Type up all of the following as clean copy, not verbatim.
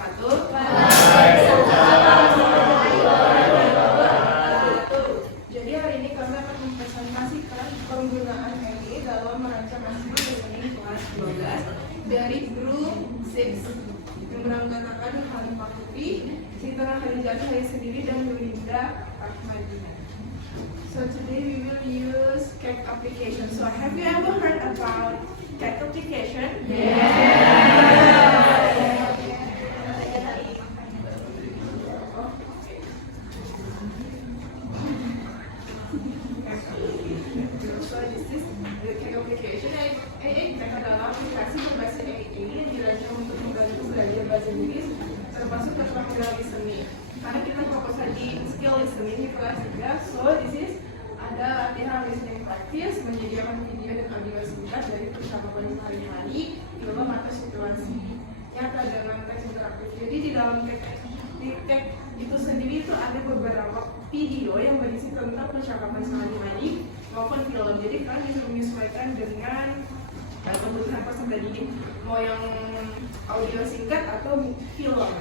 wabarakatuh. Jadi hari ini kami akan mempresentasikan penggunaan ME dalam merancang hasil listening kelas 12 dari grup 6 yang beranggotakan Khalifah Putri, Sinta Khadijah sendiri dan Yulinda Ahmadina. So today we will use CAC application. So have you ever heard about CAC application? So this is the CAC application. CAC adalah aplikasi berbasis AI yang dirancang untuk membantu belajar bahasa Inggris, termasuk keterampilan listening. Karena kita fokus di skill listening di kelas 3, so this is ada latihan listening practice, menyediakan video dan audio singkat dari percakapan sehari-hari, film atau situasi nyata dengan teks interaktif. Jadi di dalam teks itu sendiri itu ada beberapa video yang berisi tentang percakapan sehari-hari maupun film. Jadi kalian bisa menyesuaikan dengan kebutuhan peserta didik, mau yang audio singkat atau film.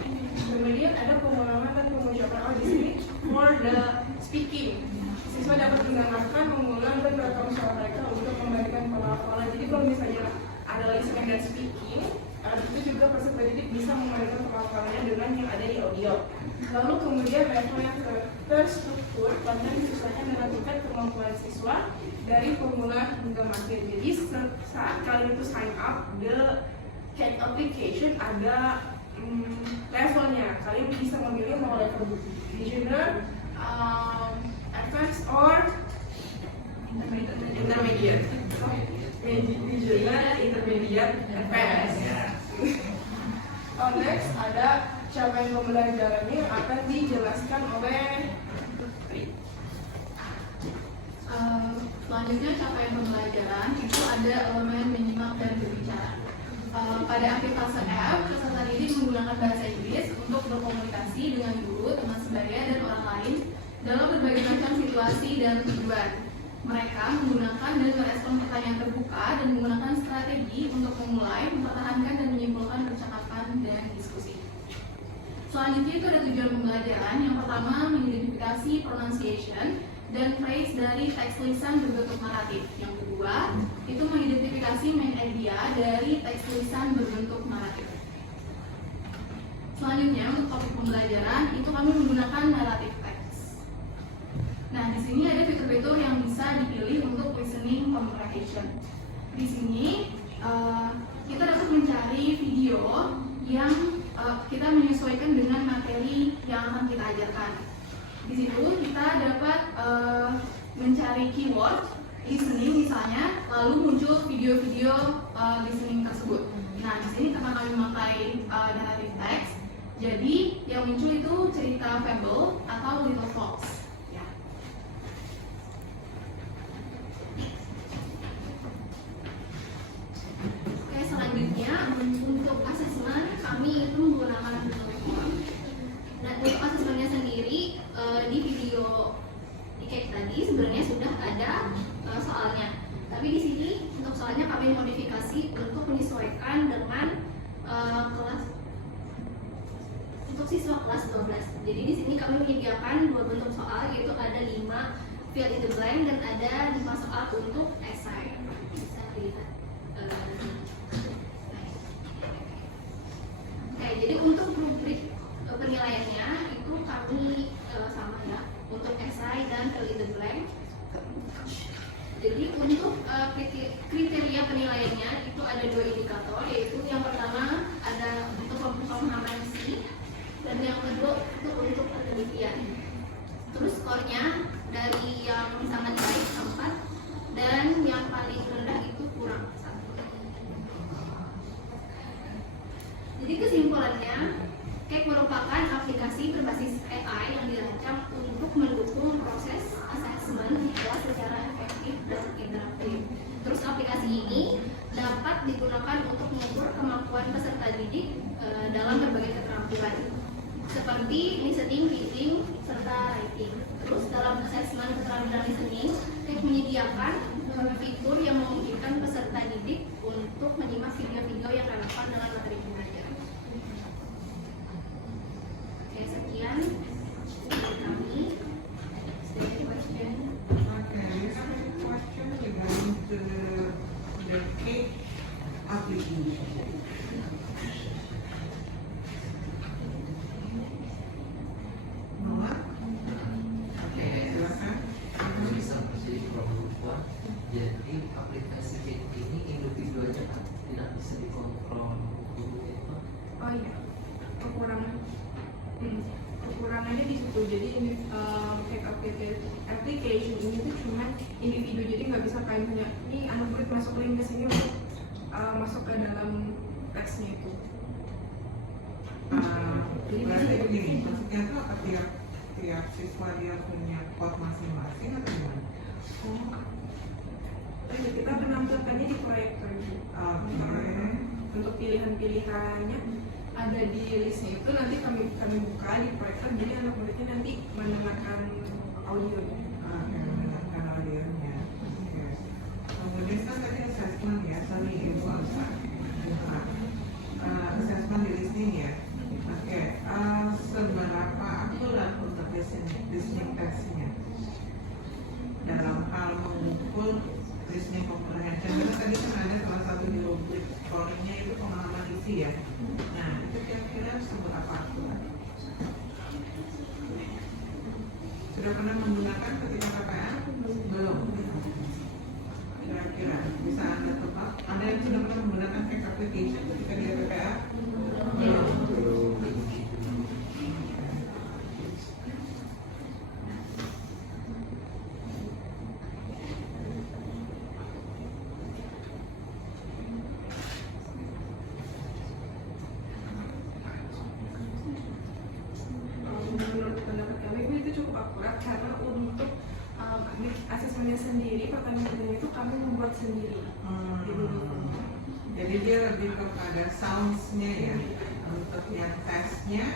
Kemudian ada pengulangan dan pengucapan. Oh, di sini for the speaking. Siswa dapat mendengarkan, mengulang dan merekam suara mereka untuk memberikan pelafalan. Jadi kalau misalnya ada listening dan speaking, itu juga peserta didik bisa memberikan pelafalannya dengan yang ada di audio. Lalu kemudian level yang terstruktur, konten siswanya menentukan kemampuan siswa dari pemula hingga mahir. Jadi saat kalian itu sign up the CAC application ada levelnya. Kalian bisa memilih mau level beginner, advanced or intermediate. Beginner, intermediate, advanced. Next ada capaian pembelajarannya yang akan dijelaskan oleh selanjutnya capaian pembelajaran itu ada elemen menyimak dan berbicara. Pada akhir fase F, peserta didik menggunakan bahasa Inggris untuk berkomunikasi dengan guru, teman sebaya, dan orang lain dalam berbagai macam situasi dan tujuan. Mereka menggunakan dan merespon pertanyaan terbuka dan menggunakan strategi untuk memulai, mempertahankan, dan menyimpulkan percakapan dan diskusi. Selanjutnya itu ada tujuan pembelajaran. Yang pertama, mengidentifikasi pronunciation dan phrase dari teks tulisan berbentuk naratif. Yang kedua, itu mengidentifikasi main idea dari teks tulisan berbentuk naratif. Selanjutnya, untuk topik pembelajaran, itu kami menggunakan narrative text. Nah, di sini ada fitur-fitur yang bisa dipilih untuk listening comprehension. Di sini kita dapat mencari video yang kita menyesuaikan dengan materi yang akan kita ajarkan. Di situ kita dapat mencari keyword listening misalnya, lalu muncul video-video listening tersebut. Nah, di sini karena kami memakai narrative text, jadi yang muncul itu cerita fable atau little fox. Ya. Oke, selanjutnya untuk asesmen kami itu menggunakan Google Form. Nah, untuk asesmennya sendiri di video di CAC tadi sebenarnya sudah ada soalnya. Tapi di sini untuk soalnya kami modifikasi untuk menyesuaikan dengan kelas untuk siswa kelas 12. Jadi di sini kami menyediakan 2 bentuk soal, yaitu ada 5 fill in the blank dan ada 5 soal untuk essay. Bisa dilihat. Oke, jadi untuk rubrik penilaiannya itu kami sama ya, untuk essay dan fill in the blank. Jadi untuk kriteria penilaiannya itu ada 2 indikator, yaitu yang pertama ada untuk pemahaman isi dan yang kedua itu untuk penelitian. Terus skornya dari yang sangat baik 4 dan yang paling rendah itu kurang 1. Jadi kesimpulannya, CAC merupakan aplikasi berbasis AI yang dirancang untuk mendukung proses asesmen kelas secara efektif dan interaktif. Terus aplikasi ini dapat digunakan untuk mengukur kemampuan peserta didik dalam berbagai keterampilan seperti listening, reading, serta writing. Terus dalam asesmen keterampilan listening, CAC menyediakan fitur yang memungkinkan peserta didik untuk menyimak video-video yang relevan dengan materi pembelajaran. gitu. Jadi ini kayak application ini tuh cuma individu, jadi nggak bisa kayak punya ini anak murid masuk link ke sini untuk masuk ke dalam teksnya itu. Jadi berarti begini, maksudnya tuh apa tiap siswa dia punya code masing-masing atau gimana? Kita menampilkannya di proyektor gitu. Untuk pilihan-pilihannya ada di listnya itu, nanti kami buka di proyektor, jadi anak muridnya nanti mendengarkan audionya. Mendengarkan audionya. Kemudian kan tadi assessment ya, sorry Ibu Alsa. Assessment di listening ya. Seberapa akurat untuk listening testnya dalam hal mengukur listening comprehension? Karena tadi kan ada salah satu di rubrik scoringnya itu pengalaman isi ya. Nah, itu kira-kira seberapa akurat? Sudah pernah menggunakan ketika KPA? Belum. Kira-kira bisa Anda tebak? Ada yang sudah pernah menggunakan text application ketika di KPA? Belum. Menurut pendapat kami itu cukup akurat, karena untuk asesmennya sendiri, pertanyaan itu kami membuat sendiri. Jadi dia lebih kepada sounds-nya ya, untuk yang tesnya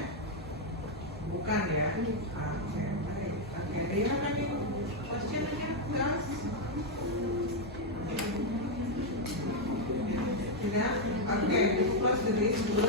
bukan ya. Oke, baik. Oke, do you have any question again, guys? Tidak? Oke, close the list dulu.